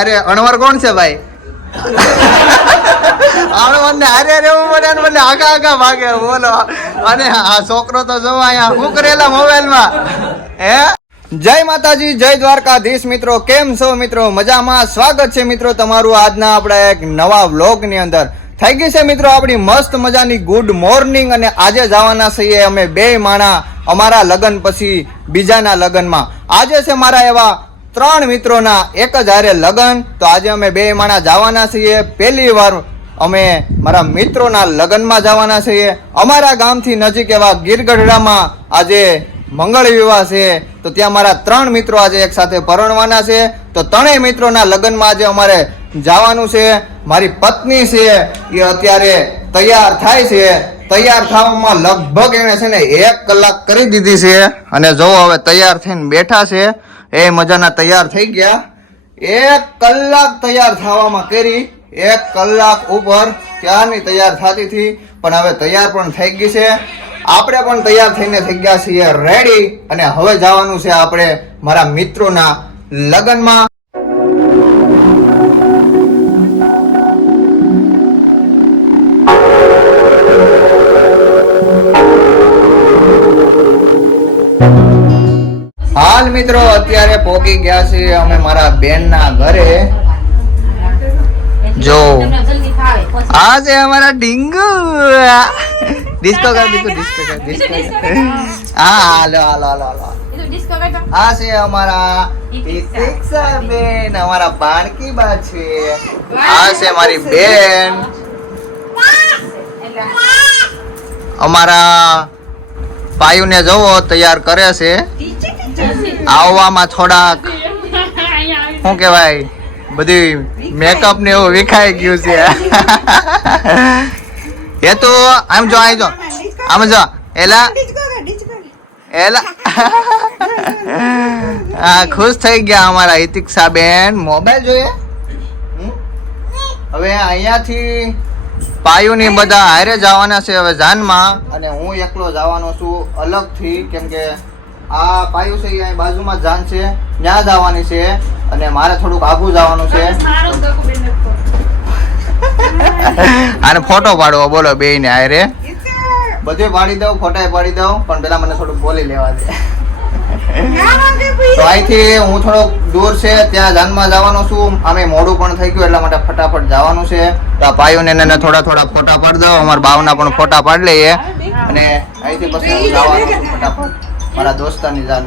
અરે અણવર કોણ છે ભાઈ? અણવર ને હારે રહેવું પડે ને બદલે આગા આગા ભાગે બોલો. અને આ છોકરો તો જો અહીંયા શું કરેલા મોબાઈલમાં હે. જય માતાજી, જય દ્વારકાધીશ. મિત્રો કેમ છો મિત્રો? મજામાં? સ્વાગત છે મિત્રો તમારું આજના આપણા એક નવા વ્લોગ ની અંદર. થઈ ગઈ છે મિત્રો આપણી મસ્ત મજાની ગુડ મોર્નિંગ. અને આજે જવાના છીએ અમે બે માણા અમારા લગ્ન પછી બીજાના લગ્નમાં. આજે છે મારા એવા 3 મિત્રોના એક જ હારે લગ્ન. તો આજે અમે બે માણા જવાના છીએ. પહેલી વાર અમે મારા મિત્રોના લગ્નમાં જવાના છીએ. અમારા ગામથી નજીક એવા ગીરગઢડામાં આજે મંગળ વિવાહ છે. તો ત્યાં મારા 3 મિત્રો આજે એક સાથે પરણવાના છે. તો 3 મિત્રોના લગ્નમાં આજે અમારે જવાનું છે. મારી પત્ની છે એ અત્યારે તૈયાર થાય છે. તૈયાર થવામાં લગભગ એને છે ને 1 કલાક કરી દીધી છે. અને જો હવે તૈયાર થઈને બેઠા છે. એ મજાના તૈયાર થઈ ગયા. 1 કલાક તૈયાર થવામાં કરી. 1 કલાક ઉપર ક્યારની તૈયાર થતી હતી, પણ હવે તૈયાર પણ થઈ ગઈ છે. આપણે પણ તૈયાર થઈને થઈ ગયા છીએ રેડી. અને હવે જવાનું છે આપણે મારા મિત્રોના લગ્નમાં. હાલ મિત્રો અત્યારે પહોંચી ગયા છીએ અમે મારા બેન ના ઘરે. જો આ છે અમારા ડીંગુ. ડિસ્કો કર ડિસ્કો. હા હાલો હાલો હાલો હાલો. આ છે અમારા ઈતિક્ષા બેન, અમારા બાણકી બા છે. આ છે મારી બેન. અમારા પાયુને જોવો તૈયાર કરે છે. આવવામાં થોડાક શું કેવાય બધી મેકઅપ ને એવું વિખાઈ ગયું છે. એ તો આમ જો આમ જો આમ જો એલા હા ખુશ થઈ ગયા અમારા હિતિક્ષા બેન. મોબાઈલ જોઈએ. હવે અહીંયાથી પાયુની બધા હારે જવાના છે હવે જાનમાં. અને હું એકલો જવાનો છું અલગથી, કેમ કે આ પાયુ છે અહીં બાજુમાં જાન છે, ત્યાં જવાની છે. અને મારે થોડુંક આઘું જવાનું છે. આને ફોટો પાડવો બોલો બે ને હારે. બધે પાડી દઉં, ફોટા પાડી દઉં, પણ પેલા મને થોડુંક બોલી લેવા દે. તો અહીંથી હું થોડોક દૂર છે ત્યાં જાનમાં જવાનો છું. અમે મોડું પણ થઈ ગયું એટલા માટે ફટાફટ જવાનું છે. તો આ પાયુને એને થોડા ફોટા પાડી દઉં. અમારા બાવના પણ ફોટા પાડી લઈએ. અને અહીંથી પછી હું જવાનું છું ફટાફટ મારા દોસ્તાની જાન.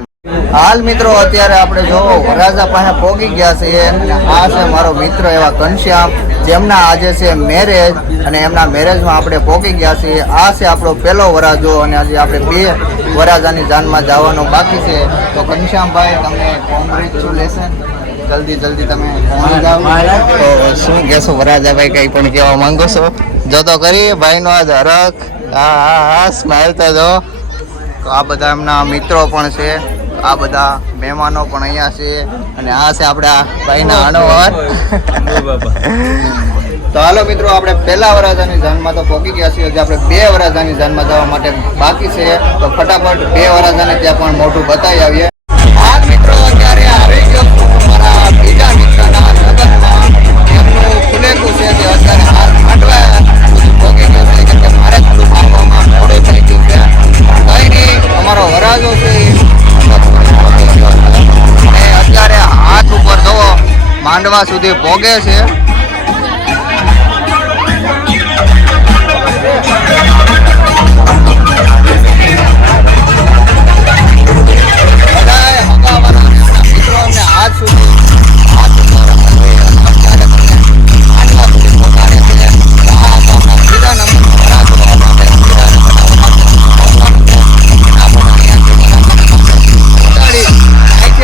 હાલ મિત્રો અત્યારે આપણે જો વરાજા પાસે પહોંચી ગયા છીએ. અને આ છે મારો મિત્ર એવા ઘનશ્યામ, જેમના આજે છે મેરેજ. અને એમના મેરેજમાં આપણે પહોંચી ગયા છીએ. આ છે આપણો પહેલો વરાજો. અને આજે આપણે 2 વરાજાની જાનમાં જવાનું બાકી છે. તો ઘનશ્યામભાઈ તમને કોંગ્રેચ્યુલેશન. જલ્દી તમે પહોંચી જાઓ. તો શું કહેશો વરાજાભાઈ, કંઈ પણ કહેવા માંગો છો? જો તો કરી ભાઈનો આજ હરખ. હા સ્માઈલ તો જો. તો આ બધા એમના મિત્રો પણ છે. આ બધા મહેમાનો પણ અહીંયા છે. અને આ છે આપણા ભાઈના અણવર. તો હાલો મિત્રો આપણે પહેલા વરાજાની જાનમાં તો પહોંચી ગયા છીએ. હજી આપણે 2 વરાજાની જાનમાં જવા માટે બાકી છે. તો ફટાફટ 2 વરાજાને ત્યાં પણ મોઢું બતાવી આવીએ. હાલ મિત્રો અત્યારે આવી ગયો મારા બીજા મિત્રના લગ્નમાં. એમનું ખુલેકું છે કે અત્યારે હાલ માંડવા પહોંચી ગયો છે, કેમ કે મારે થોડું આવવામાં મોડું થઈ ગયું છે. કંઈ નહીં, અમારો વરાજો છે અને અત્યારે હાથ ઉપર જવો માંડવા સુધી ભોગે છે. મિત્રો અમને હાથ સુધી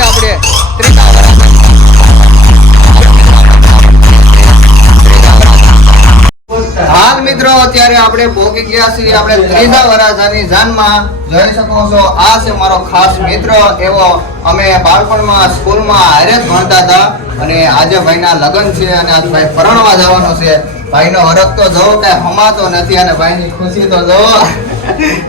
આપણે મિત્રો અત્યારે આપણે ભોગી ગયા છીએ આપણે ત્રીજા વરરાજાની જાનમાં. જોઈ શકો છો આ છે મારો ખાસ મિત્ર. એવો અમે બાળપણમાં સ્કૂલમાં હારે જ ભણતા હતા અને આજે ભાઈના લગ્ન છે અને આજ ભાઈ પરણવા જવાનો છે. ભાઈનો હરખ તો જોવો કે હમાતો નથી અને ભાઈની ખુશી તો જોવો.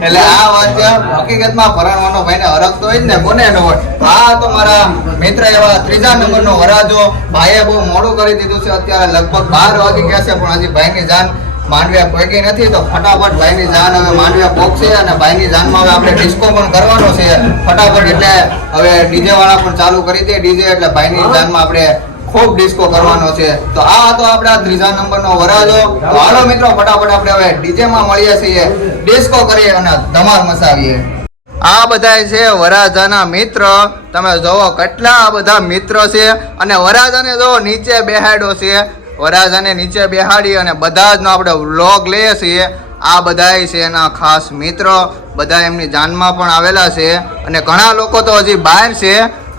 એટલે આ વાત છે હકીકતમાં પરણવાનો ભાઈને હરખ તો હોય જ ને, કોને ન હોય. આ તો મારા મિત્ર એવા ત્રીજા નંબરનો વરાજો. ભાઈએ બહુ મોડું કરી દીધું છે. અત્યારે લગભગ 12 વાગી ગયા છે પણ હજી ભાઈની જાન માંડવ્યા પહોંચી નથી. તો ફટાફટ ભાઈની જાન હવે માંડવ્યા પહોંચશે અને ભાઈની જાનમાં હવે આપણે ડિસ્કો પણ કરવાનો છે ફટાફટ. એટલે હવે ડીજે વાળા પણ ચાલુ કરી દે ડીજે, એટલે ભાઈની જાનમાં આપણે ખૂબ ડિસ્કો કરવાનો છે. તો આ હતો આપણા ત્રીજા નંબરનો વરાજો. તો હાલો મિત્રો ફટાફટ આપણે હવે ડીજે માં મળીએ છીએ, ડિસ્કો કરીએ અને ધમાલ મચાવીએ. આ બધા છે વરાજાના મિત્ર. તમે જોવો કેટલા બધા મિત્ર છે અને વરાજાને જો નીચે બેહાડ્યો છે. વરાજાને નીચે બેહાડી અને બધા જ નો આપણે વ્લોગ લઈએ છીએ. આ બધા છે એના ખાસ મિત્ર. બધા એમની જાનમાં પણ આવેલા છે અને ઘણા લોકો તો હજી બહાર છે.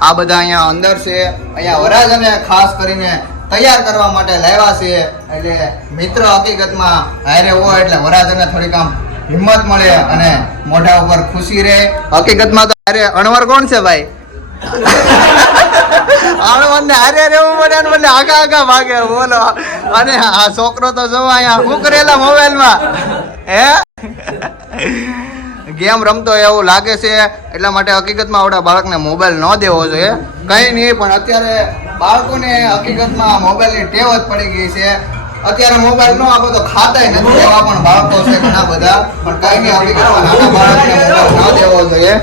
આ બધા અહીંયા અંદર છે. અહીંયા વરાજાને ખાસ કરીને તૈયાર કરવા માટે લાવ્યા છે. એટલે મિત્ર હકીકતમાં હારે હોય એટલે વરાજાને થોડીક આમ હિંમત મળે અને મોઢા ઉપર ખુશી રહે. હકીકતમાં તો હારે અણવર કોણ છે ભાઈ? અણવરને હારે રહેવું પડે ને બદલે આગા આગા ભાગે બોલો. અને આ છોકરો તો જો અહીંયા શું કરેલા મોબાઈલમાં હે ગેમ રમતો એવું લાગે છે. એટલા માટે હકીકતમાં આવડા બાળકને મોબાઈલ ન દેવો જોઈએ. કંઈ નહીં પણ અત્યારે બાળકોને હકીકતમાં મોબાઈલની ટેવ જ પડી ગઈ છે. અત્યારે મોબાઈલ નો આપો તો ખાતાય નથી એવા પણ બાળકો છે ઘણા બધા. પણ કંઈ નહીં, હકીકતમાં નાના બાળકને મોબાઈલ ન દેવો જોઈએ.